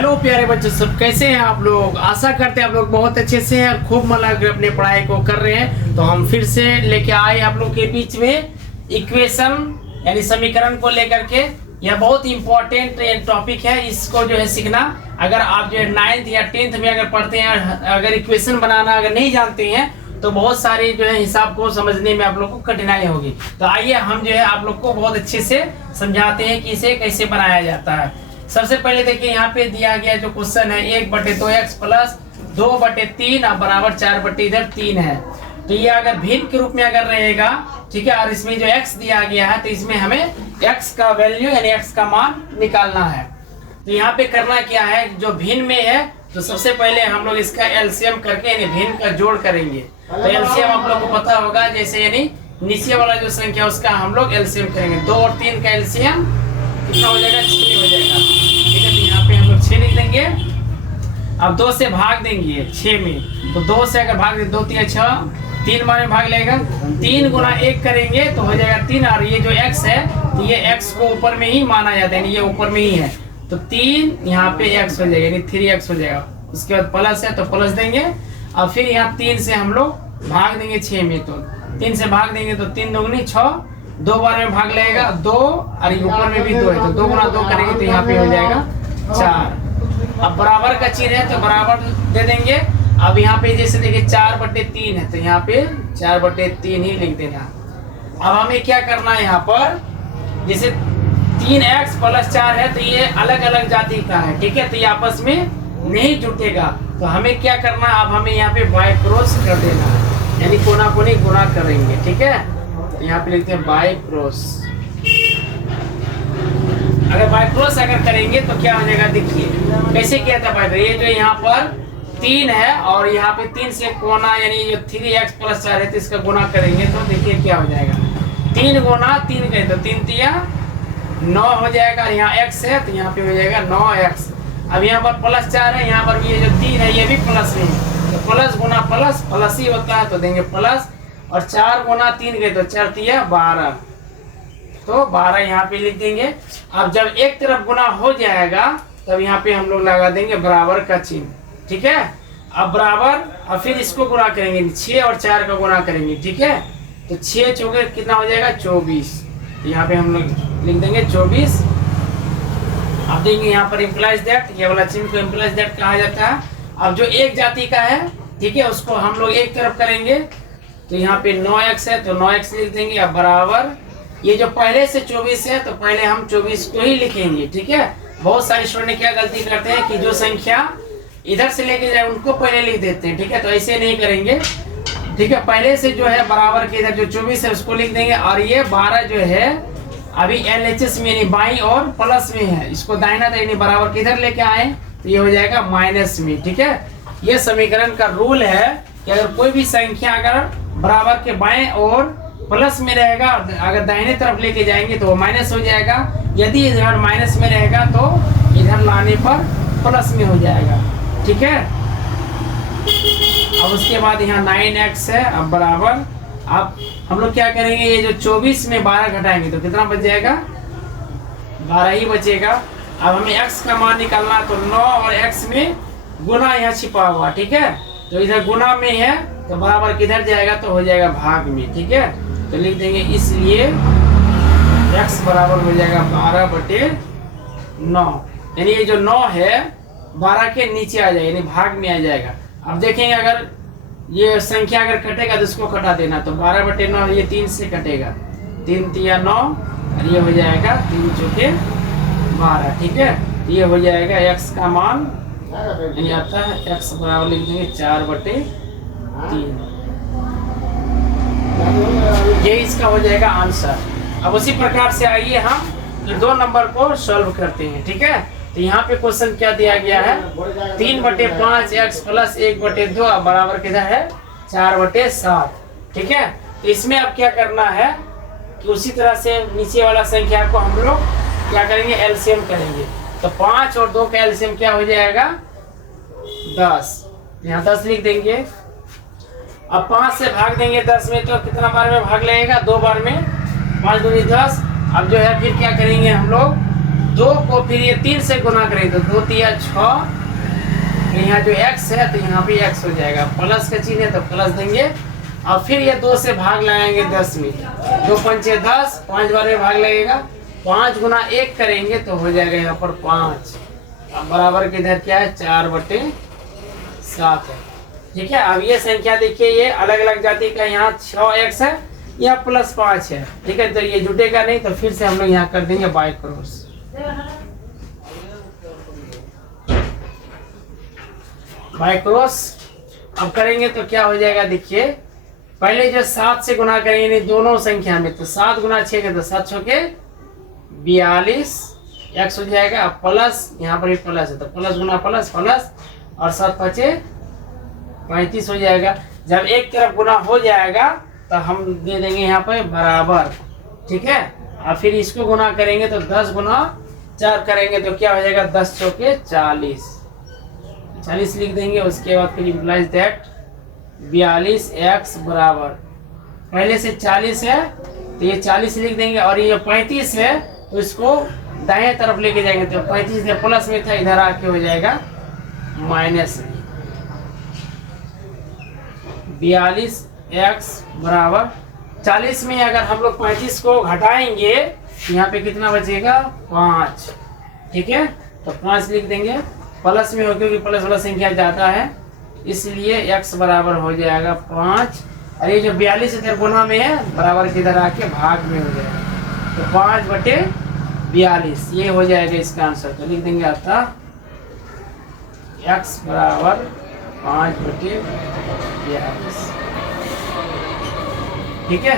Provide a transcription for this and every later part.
Hello प्यारे बच्चों, सब कैसे हैं आप लोग। आशा करते हैं आप लोग बहुत अच्छे से हैं और खूब मन लगा अपने पढ़ाई को कर रहे हैं। तो हम फिर से लेके आए आप लोग के बीच में इक्वेशन यानी समीकरण को लेकर के। यह बहुत इंपॉर्टेंट टॉपिक है, इसको जो है सीखना। अगर आप जो है 9th या 10th में अगर पढ़ते हैं, अगर इक्वेशन बनाना अगर नहीं जानते हैं तो बहुत सारे जो है हिसाब को समझने में आप लोग को कठिनाई होगी। तो आइए हम जो है आप लोग को बहुत अच्छे से समझाते हैं कि इसे कैसे बनाया जाता है। सबसे पहले देखिए, यहाँ पे दिया गया जो क्वेश्चन है 1/2x प्लस 2/3 और बराबर 4 इधर 3 है। तो ये अगर भिन्न के रूप में अगर रहेगा, ठीक है, और इसमें जो x दिया गया है तो इसमें हमें x का वैल्यू यानी x का मान निकालना है। तो यहाँ पे करना क्या है, जो भिन्न में है तो सबसे पहले हम लोग इसका एलसीएम करके यानी भिन्न का जोड़ करेंगे। तो एलसीएम आप लोग को पता होगा, जैसे यानी नीचे वाला जो संख्या उसका हम लोग एलसीएम करेंगे। 2 और 3 का एलसीएम कितना हो जाएगा, 6 हो जाएगा। ठीक है, तो यहाँ पे हम लोग 6 लिख देंगे। अब 2 से भाग देंगे 6 में, तो 2 से अगर भाग दे 2 3 6, 3 बार में भाग लेगा। 3 गुना 1 करेंगे तो हो जाएगा 3। और ये जो x है तो ये x को ऊपर में ही माना जाता है, ये ऊपर में ही है। तो 3 यहाँ पे x हो जाएगा यानी 3x हो जाएगा। उसके बाद प्लस है तो प्लस देंगे। और फिर यहाँ 3 से हम लोग भाग देंगे 6 में, तो 3 से भाग देंगे तो 3 दूनी 6, 2 बार में भाग लगेगा 2 और ऊपर में भी 2 है, तो 2 गुना 2 करेंगे तो यहाँ पे हो जाएगा 4। अब बराबर का चिन्ह है तो बराबर दे देंगे। अब यहाँ पे जैसे देखिए 4/3 है तो यहाँ पे 4/3 ही लिख देना। अब हमें क्या करना है, यहाँ पर जैसे 3x + 4 है तो ये अलग अलग जाति का है, ठीक है, तो ये आपस में नहीं जुटेगा। तो हमें क्या करना है, अब हमें यहाँ पे बाय क्रॉस कर देना है, यानी कोना कोनी गुना करेंगे। ठीक है, तो यहाँ पे लिखते हैं बाय क्रॉस। अगर बाय क्रॉस अगर करेंगे तो क्या हो जाएगा, देखिए कैसे किया था बाय। ये जो यहाँ पर 3 है और यहाँ पे 3 से कोना यानी जो 3x + 4 है तो इसका गुना करेंगे तो देखिए क्या हो जाएगा। 3 गुना 3 करें तो 3 तिया 9 हो जाएगा। यहाँ x है तो यहाँ पे हो जाएगा 9x। अब यहाँ पर +4 है, यहाँ पर भी ये जो 3 है ये भी प्लस में है, तो प्लस गुना प्लस प्लस ही होता है तो देंगे प्लस। और 4 गुना 3 गए तो 4 तिया 12, तो 12 यहाँ पे लिख देंगे। अब जब एक तरफ गुना हो जाएगा तब यहाँ पे हम लोग लगा देंगे बराबर का चिन्ह। ठीक है, अब बराबर और फिर इसको गुना करेंगे, 6 और 4 का गुना करेंगे। ठीक है, तो 6 चौके कितना हो जाएगा 24, यहाँ पे हम लोग लिख देंगे 24। अब देंगे यहाँ पर इम्प्लाइज दैट, ये वाला चिन्ह को इम्प्लाइज दैट कहा जाता है। अब जो एक जाति का है, ठीक है, उसको हम लोग एक तरफ करेंगे तो यहाँ पे 9x है तो 9x लिख देंगे। अब बराबर ये जो पहले से 24 है तो पहले हम 24 को ही लिखेंगे। ठीक है, बहुत सारे स्टूडेंट क्या गलती करते हैं कि जो संख्या इधर से लेके जाए उनको पहले लिख देते हैं। ठीक है, तो ऐसे नहीं करेंगे। ठीक है, पहले से जो है बराबर के इधर जो 24 है उसको लिख देंगे। और ये 12 जो है अभी LHS में यानी बाई और प्लस में है, इसको दाहिना यानी बराबर किधर लेके आए तो ये हो जाएगा माइनस में। ठीक है, ये समीकरण का रूल है कि अगर कोई भी संख्या अगर बराबर के बाएं और प्लस में रहेगा, अगर दाहिने तरफ लेके जाएंगे तो वो माइनस हो जाएगा। यदि इधर माइनस में रहेगा तो इधर लाने पर प्लस में हो जाएगा। ठीक है, अब उसके बाद यहाँ 9x है। अब बराबर अब हम लोग क्या करेंगे, ये जो 24 में 12 घटाएंगे तो कितना बच जाएगा, 12 ही बचेगा। अब हमें x का मान निकालना तो 9 और x में गुना यहाँ छिपा हुआ। ठीक है, तो इधर गुना में है तो बराबर किधर जाएगा तो हो जाएगा भाग में। ठीक है, तो लिख देंगे इसलिए x बराबर हो जाएगा 12/9, यानी ये जो 9 है 12 के नीचे आ जाएगा यानी भाग में आ जाएगा। अब देखेंगे अगर ये संख्या अगर कटेगा तो इसको कटा देना, तो 12/9 ये 3 से कटेगा, 3 तिया 9 और ये हो जाएगा 3 चौके 12। ठीक है, ये हो जाएगा x का मान यानी आता है x बराबर लिख देंगे 4/3। ये इसका हो जाएगा आंसर। अब उसी प्रकार से आइए हम 2 नंबर को सॉल्व करते हैं। ठीक है, तो यहाँ पे क्वेश्चन क्या दिया गया है, 3/5x + 1/2 बराबर किधर है 4/7। ठीक है, तो इसमें अब क्या करना है कि उसी तरह से नीचे वाला संख्या को हम लोग क्या करेंगे, एलसीएम करेंगे। तो 5 और 2 का एलसीएम क्या हो जाएगा 10, यहाँ 10 लिख देंगे। अब 5 से भाग देंगे 10 में तो कितना बार में भाग लगेगा, 2 बार में, 5 दूनी 10। अब जो है फिर क्या करेंगे हम लोग 2 को फिर ये 3 से गुना करें तो 2 तिया 6, यहाँ जो x है तो यहाँ भी x हो जाएगा, प्लस का चिन्ह है तो प्लस देंगे और फिर ये 2 से भाग लगाएंगे 10 में, 2 पंचे 10, 5 बार में भाग लगेगा, 5 गुना 1 करेंगे तो हो जाएगा यहाँ पर 5। अब बराबर के इधर क्या है 4/7 है। ठीक है, अब ये संख्या देखिए ये अलग अलग जाति का, यहाँ 6x है, यहाँ +5 है। ठीक है, तो ये जुटेगा नहीं तो फिर से हम लोग यहाँ कर देंगे बाय क्रॉस। बाय क्रॉस अब करेंगे तो क्या हो जाएगा, देखिए पहले जो 7 से गुना करेंगे दोनों संख्या में, तो 7 गुना 6 के तो 7 छके 42 x हो जाएगा, प्लस यहाँ पर भी प्लस है तो प्लस गुना प्लस प्लस और 7 5 35 हो जाएगा। जब एक तरफ गुना हो जाएगा तो हम दे देंगे यहाँ पर बराबर। ठीक है, और फिर इसको गुना करेंगे तो 10 गुना 4 करेंगे तो क्या हो जाएगा 10 चौके 40 लिख देंगे। उसके बाद फिर इम्प्लाइज दैट 42x बराबर पहले से 40 है तो ये 40 लिख देंगे, और ये 35 है तो इसको दाएं तरफ लेके जाएंगे तो 35 ने प्लस में था इधर आके हो जाएगा माइनस में। 42x बराबर 40 में अगर हम लोग 35 को घटाएंगे यहाँ पे कितना बचेगा 5। ठीक है, तो 5 लिख देंगे, प्लस में हो क्योंकि प्लस वाला संख्या ज्यादा है इसलिए x बराबर हो जाएगा 5, और ये जो 42 इधर गुना में है बराबर के इधर आके भाग में हो जाएगा तो 5/42 ये हो जाएगा इसका आंसर। तो लिख देंगे आता x बराबर 5/42। ठीक है,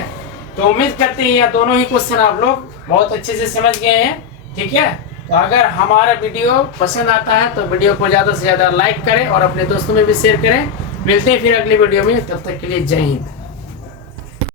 तो उम्मीद करते हैं यह दोनों ही क्वेश्चन आप लोग बहुत अच्छे से समझ गए हैं। ठीक है, तो अगर हमारा वीडियो पसंद आता है तो वीडियो को ज़्यादा से ज़्यादा लाइक करें और अपने दोस्तों में भी शेयर करें। मिलते हैं फिर अगली वीडियो में, तब तक के लिए जय हिंद।